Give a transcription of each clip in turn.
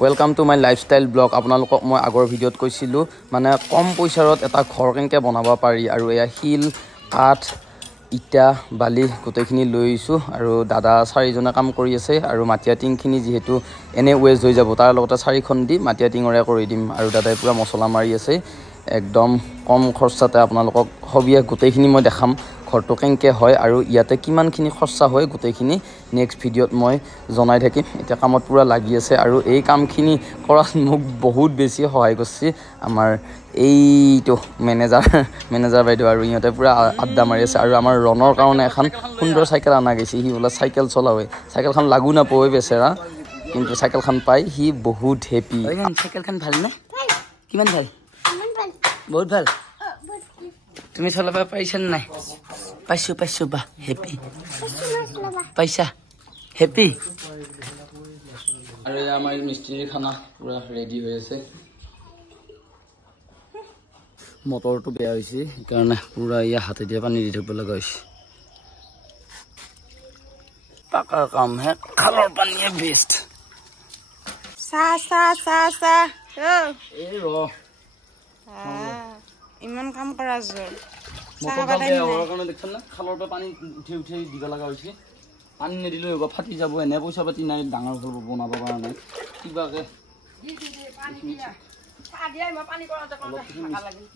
welcome to my lifestyle blog आपनालोকক मैं आगर भिडिओत কৈছিলো माने कम पैसारत एटा घर केनके बनाबा पारि आरो एया हिल काठ इटा बाली गोटेखिनि लइछु आरो दादा चारिजने काम কৰি আছে आरो माटिया टिंखिनि जेहेतु एने वेस्ट হৈ যাব तार लगते चारिखन दि माटिया टिंगरे কৰি দিম आरो दादाय पुरा मसला मारि আছে एकदम कम खर्चाते आपनालोকক हबिया गोटेखिनि मैं देखाम घरটো কেনকে হয় আৰু ইয়াতে কিমানখিনি খৰচা হয় গোটেইখিনি নেক্সট ভিডিওত মই জনাই থাকিম এটা কামত পুৰা লাগি আছে আৰু এই কামখিনি কৰাত মোক বহুত বেছি সহায় কৰিছে আমাৰ এইটো মেনেজাৰ বাইদেউ আৰু ইহঁতে পুৰা আড্ডা মাৰি আছে আৰু আমাৰ ৰণৰ কাৰণে এখন সুন্দৰ সাইকেল আনা গৈছে হি বলা সাইকেল চলাৱে সাইকেলখন লাগু না পৱে বেচেৰা কিন্তু সাইকেলখন পাই হি বহুত হেপি সাইকেলখন ভাল না কিমান ভাল বহুত ভাল তুমি চলাবা পাইছা নাই পাইছো বা হেপি পাইছা হেপি আৰু আমাৰ মিস্ত্ৰীৰ খানা পুৰা ৰেডি হৈ আছে মটৰটো বেয়া হৈছে কাৰণ পুৰা ইয়া হাতে দিয়ে পানী দি থাকিব লগা হৈছে পাকাৰ কাম হে খালৰ পানীয়ে বেষ্ট সা এই ৰ ইমান কাম কৰা জোৰ মটৰটা বেয়া হোৱাৰ কাৰণে দেখছান না খালৰ পৰা পানী উঠি দিব লগা হৈছে পানী নিদিলে হ'ব ফাটি যাব এনে পইচা পাতি নাই ডাঙৰ ঘৰ বনাব পৰা নাই কিবাকে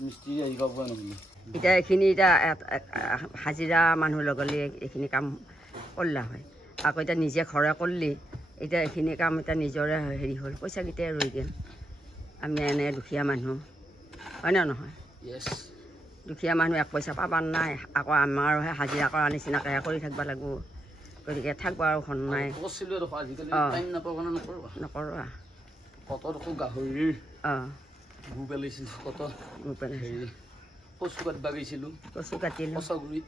মিস্ত্ৰী আহি পাব নহ'লে এতিয়া এইখিনি এতিয়া হাজিৰা মানুহ লগলে এইখিনি কাম কৰলা হয় আকৌ এতিয়া নিজে ঘৰে কৰলি এতিয়া এইখিনি কাম এতিয়া নিজৰে হেৰি হ'ল পইচাকেইটাই ৰৈ গ'ল আমি এনে দুখীয়া মানুহ হয় না নহয় ইয়েছ দুখীয়া মানুহ এক পইচা পাবাৰ নাই আকৌ আমাৰ হাজিৰা কৰা নিচিনাকৈ কৰি থাকিব লাগিব গতিকে থাকিব আৰু ঘৰ নাই নকৰোঁ কত গাহৰিৰ অঁ গু পেলাইছিলোঁ কত কচু কাটিব গৈছিলোঁ কচু কাটিলোঁ কচগুৰিত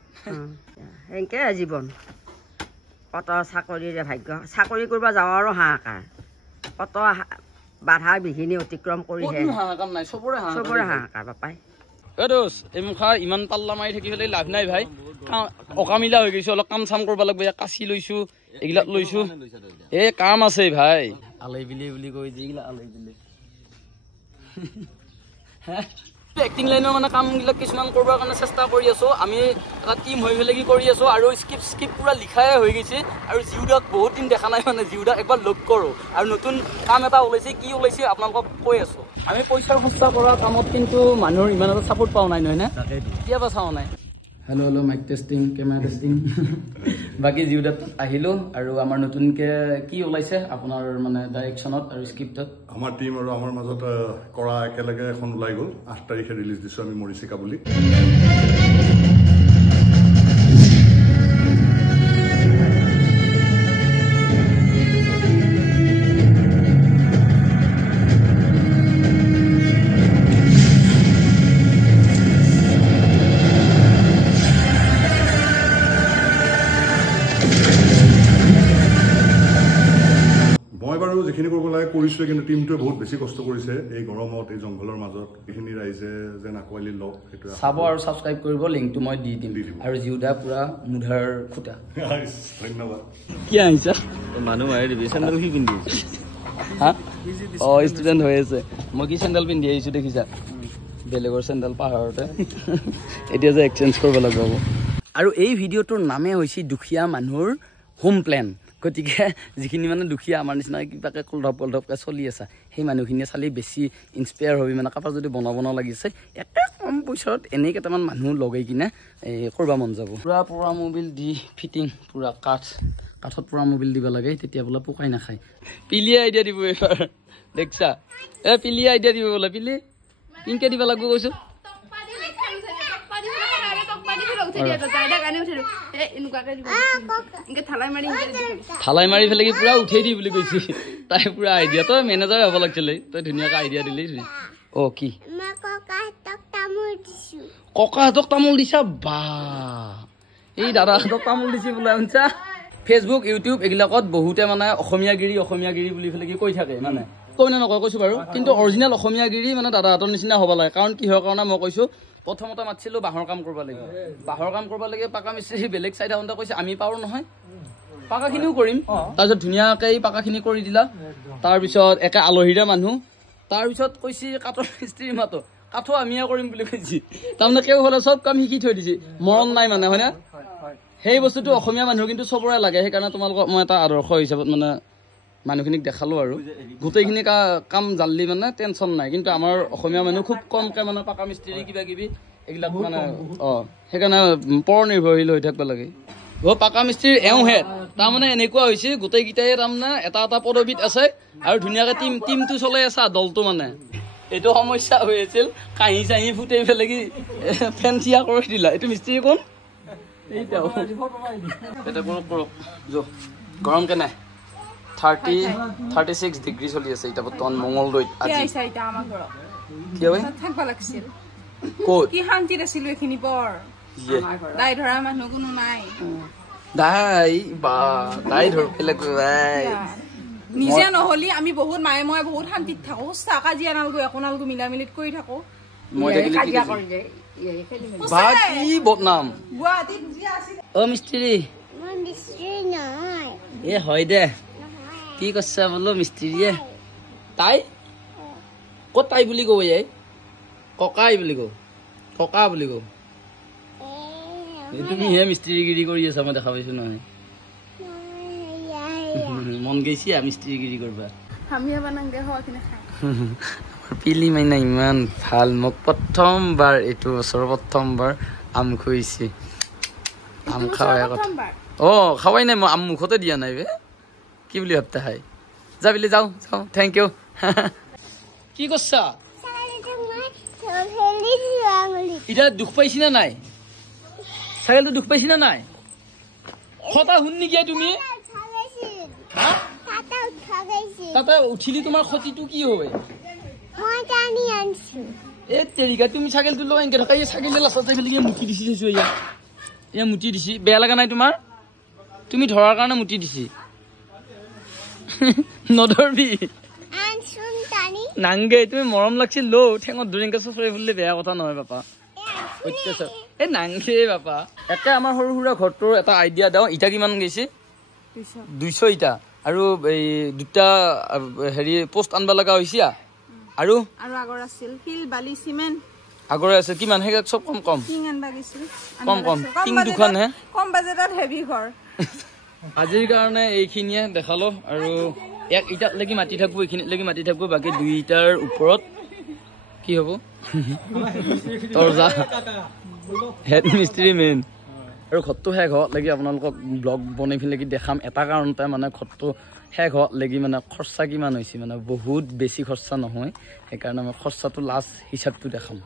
সেনেকৈ জীৱন কত চাকৰিৰে ভাগ্য চাকৰি কৰিব যাৱাৰো হাহাকাৰ কত বাধা বিঘিনি অতিক্ৰম কৰিহে হাহাকাৰ নাই চবৰে হাহাকাৰ পাপাই দোষ এই মুখা ইমান পাল্লা মাৰি থাকি পেলাই লাভ নাই ভাই অকামিলা হৈ গৈছো অলপ কাম চাম কৰিব লাগিব কাচি লৈছো এইবিলাক লৈছো এই কাম আছে ভাই আলাই বিলি বুলি কৈ যিগিলা আলাই বিলি এক্টিং লাইনৰ মানে কামবিলাক কিছুমান কৰিবৰ কাৰণে চেষ্টা কৰি আছো আমি এটা টিম হৈ পেলাই কি কৰি আছো আৰু স্ক্ৰিপ্ট পুৰা লিখাই হৈ গৈছে আৰু জিউদাক বহুত দিন দেখা নাই মানে জিউদাক একবাৰ লগ কৰোঁ আৰু নতুন কাম এটা ওলাইছে কি ওলাইছে আপোনালোকক কৈ আছো আমি পইচাৰ খৰচা কৰা কামত কিন্তু মানুহৰ ইমান এটা ছাপোৰ্ট পাওঁ নাই নহয় নে কেতিয়াবা চাওঁ নাই hello' mike testing camera testing বাকী জিউদাত আহিলোঁ আৰু আমাৰ নতুনকৈ কি ওলাইছে আপোনাৰ মানে ডাইৰেকশ্যনত আৰু স্ক্ৰিপ্টত আমাৰ টিম আৰু আমাৰ মাজত কৰা একেলগে এখন ওলাই গ'ল 8 তাৰিখে ৰিলিজ দিছোঁ আমি মৰিচিকা বুলি যিখিনি কৰিব লাগে কৰিছোঁ কিন্তু টিমটোৱে বহুত বেছি কষ্ট কৰিছে এই গৰমত এই জংঘলৰ মাজত এইখিনি ৰাইজে যেন আঁকোৱালি লওক সেইটো চাব আৰু ছাবস্ক্ৰাইব কৰিব লিংকটো মই দি দিম আৰু জিউদা পুৰা মুধাৰ খুটা ধন্যবাদ কি আহিছা মানুহ মাৰি দিবি চেণ্ডেল কি পিন্ধি হা অঁ ষ্টুডেণ্ট হৈ আছে মই কি চেণ্ডেল পিন্ধি আহিছোঁ দেখিছা বেলেগৰ চেণ্ডেল পাহাৰতে এতিয়া যে এক্সচেঞ্জ কৰিব লাগিব আৰু এই ভিডিঅ'টোৰ নামে হৈছে দুখীয়া মানুহৰ হোম প্লেন গতিকে যিখিনি মানে দুখীয়া আমাৰ নিচিনা কিবাকৈ কলধপকৈ চলি আছে সেই মানুহখিনিয়ে চালি বেছি ইনস্পায়াৰ হ'বি মানে কাৰোবাৰ যদি বনাব লাগিছে একে কম পইচাত এনেই কেইটামান মানুহ লগাই কিনে কৰিব মন যাব পুৰা মবিল দি ফিটিং পুৰা কাঠত পুৰা মবিল দিব লাগে তেতিয়া বোলে পোকাই নাখায় পিলিয়ে আইডিয়া দিব এইবাৰ দেখছা পিলিয়ে আইডিয়া দিব বোলে পিলি কিনকে দিব লাগিব কৈছো ঠালাই মাৰি ফেলে কি পুৰা উঠাই দি বুলি কৈছে তাই পুৰা আইডিয়া তই মেনেজাৰ হ'ব লাগিছিলে তই ধুনীয়াকৈ আইডিয়া দিলি অ' কি ককাহঁতক তামোল দিছা বা এই দাদাহঁতক তামোল দিছে বোলে শুনছা ফেচবুক ইউটিউব এইবিলাকত বহুতে মানে অসমীয়াগিৰি বুলি পেলাই কি কৈ থাকে মানে কৈ নকয় কৈছো বাৰু কিন্তু অৰিজিনেল অসমীয়াগিৰি মানে দাদাহঁতৰ নিচিনা হ'ব লাগে কাৰণ কিহৰ কাৰণে মই কৈছো প্ৰথমতে মাতিছিলোঁ বাঁহৰ কাম কৰিব লাগিব পাকা মিস্ত্ৰী বেলেগ চাইড আহোঁতে কৈছে আমি পাৰোঁ নহয় পাকাখিনিও কৰিম তাৰপিছত ধুনীয়াকে পাকাখিনি কৰি দিলা তাৰপিছত একে আলহীৰে মানুহ তাৰপিছত কৈছি কাঠৰ মিস্ত্ৰী মাতো কাঠো আমিয়ে কৰিম বুলি কৈছি তাৰমানে কেউ হলে চব কাম শিকি থৈ দিছি মৰণ নাই মানে হয়নে সেই বস্তুটো অসমীয়া মানুহ কিন্তু চবৰে লাগে সেইকাৰণে তোমালোকক মই এটা আদৰ্শ হিচাপত মানে মানুহখিনিক দেখালো আৰু গোটেইখিনি কাম জানলি মানে টেনচন নাই কিন্তু আমাৰ অসমীয়া মানুহ খুব কমকে মানে পাকা মিস্ত্ৰী কিবা কিবি এইবিলাক মানে সেইকাৰণে পৰ নিৰ্ভৰশীল হৈ থাকিব লাগে পাকা মিস্ত্ৰীৰ এওঁহেত তাৰমানে এনেকুৱা হৈছে গোটেইকেইটাই তাৰমানে এটা এটা পদবীত আছে আৰু ধুনীয়াকে টিমটো চলাই আছে দলটো মানে এইটো সমস্যা হৈ আছিল কাঁহি চাহি ফুটাই পেলাই কি ফেন থিয়া কৰি দিলা এইটো মিস্ত্ৰী কোন গৰম কেনে 36 ডিগ্ৰী চলি আছে এতিয়া বৰ্তমান মঙলদৈত আজি কি হয় থাকিব লাগিছিল ক'ত কি শান্তিত আছিলো এইখিনি বৰ দাই ধৰা মানুহ কোনো নাই দাই ধৰ পেলাই নিজে নহলি আমি বহুত মায়ে মই বহুত শান্তিত থাকো চাহ কাজিয়া নালগো একো নালগো মিলা মিলিত কৰি থাকো মই দেখিলে কি বদনাম অ মিস্ত্ৰী এ হয় দে কি কৈছা বোলো মিস্ত্ৰীয়ে তাই ক'ত তাই বুলি কব যাই ককাই বুলি কওঁ ককা বুলি কওঁ তুমিহে মিস্ত্ৰীগিৰি কৰি আছা মই দেখা পাইছো নহয় মন গৈছে মিস্ত্ৰীগিৰি কৰবা পিলি মাইনা ইমান ভাল মোক প্ৰথমবাৰ এইটো বছৰৰ প্ৰথমবাৰ আম খুৱাইছে আম খাৱাই কথা খাৱাই নাই মই আম মুখতে দিয়া নাই বে কি বুলি ভাবতা হাই যা বিলি যাওঁ থেংক ইউ কি কৰছা এতিয়া দুখ পাইছি না নাই ছাগলটো দুখ পাইছি না নাই খতা শুন নেকি তুমি তাতে উঠিলি তোমাৰ ক্ষতিটো কি হয় এ তেৰিকা তুমি ছাগলটো লৈ এনেকে থকা ছাগলে লাচত যাই পেলাই মুঠি দিছি চাইছো এয়া মুঠি দিছি বেয়া লগা নাই তোমাৰ তুমি ধৰাৰ কাৰণে মুঠি দিছি নধৰবি নাংগে তুমি মৰম লাগছিল লো ঠেঙত দুৰিংকে চচৰি ফুলিলে বেয়া কথা নহয় বাপা এই নাংগে বাপা একে আমাৰ সৰু সুৰা ঘৰটোৰ এটা আইডিয়া দাও ইটা কিমান গৈছে 200 ইটা আৰু এই দুটা হেৰি পোষ্ট আনবা লগা হৈছে আৰু আগৰ আছিল শিল বালি সিমেন্ট আগৰে আছে কিমান হেগা সব কম কম কিং আনবা গৈছিল কম কিং দুখন হে কম বাজেটত হেভি ঘৰ আজিৰ কাৰণে এইখিনিয়ে দেখালো আৰু এক ইটাত লাগি মাটি থাকবো এইখিনিত লাগি মাটি থাকবো বাকি 2 ইটাৰ ওপৰত কি হ'ব তৰজা হেড মিস্ত্ৰী মেইন আৰু ঘৰটো শেষ হোৱাত লাগি আপোনালোকক ব্লগ বনাই ফেলে কি দেখাম এটা কাৰণতে মানে ঘৰটো শেষ হোৱাত লাগি মানে খৰচা কিমান হৈছে মানে বহুত বেছি খৰচা নহয় সেইকাৰণে মই খৰচাটো লাষ্ট হিচাপটো দেখাম